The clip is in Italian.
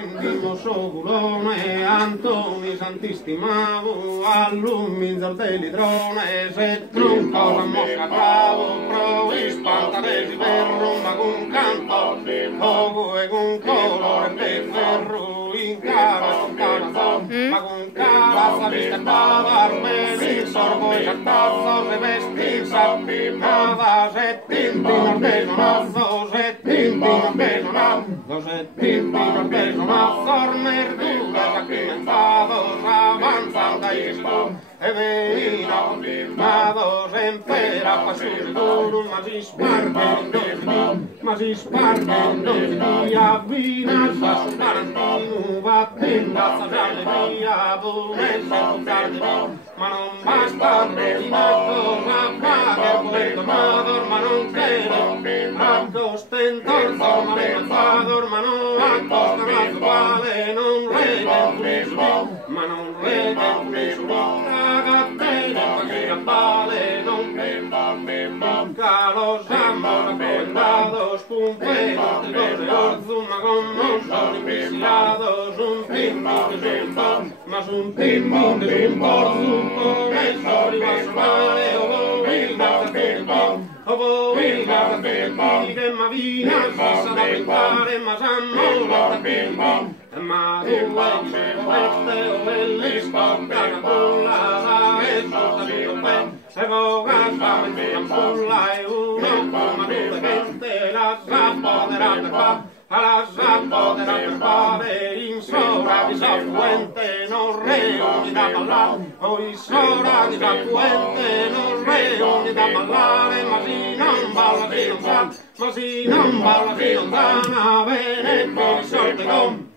prendimo soculone, Antoni Santistimavo, all'uminzar dell'idrone, se tronco la mosca bravo, provi spantaresi per rumba con canto, poco e con colore per ferro, in cara, ma con cara, sa vista barbe, sorgo e cattazzo, se vestirsa, nada, se tinti, non peso, nazzo, se tinti, non peso, nazzo, se tinti, non peso, nazzo, merdura, sacrimentados, avanzan da isto, e veino, mados, empera, pasur, durum, ma si spargen, non via, vinas, a Tarantino, battenda, sagiare via, volesse toccare di no, ma non basta, in cosa paga, volendo mador, ma non crede, accostentor, ma manfador, ma non accosta, quale non rede, ma non rede, ragazzina, ma vale, non calo, sammo, rapendados, pumperos, de orzuma, con monsos, pisiados, un timbo de zumbón, mas un timbo de zumbón, eso iba a sonare, o vilma de timbón, o vilma de timbón, che ma vina, sa da pintare, ma sanno da timbón, ma due queste o bellissimo, cara pulla, e sotto di ben, se voga fame, ampulla e uno, ma due gente, la s'appoderata qua, alla s'appoderata qua, in sora di s'affuente, non reuni da ballare, o in sora di s'affuente, non reuni da ballare, ma si non balla, si non sa, ma si non balla, si non sa, bene, poi sorte con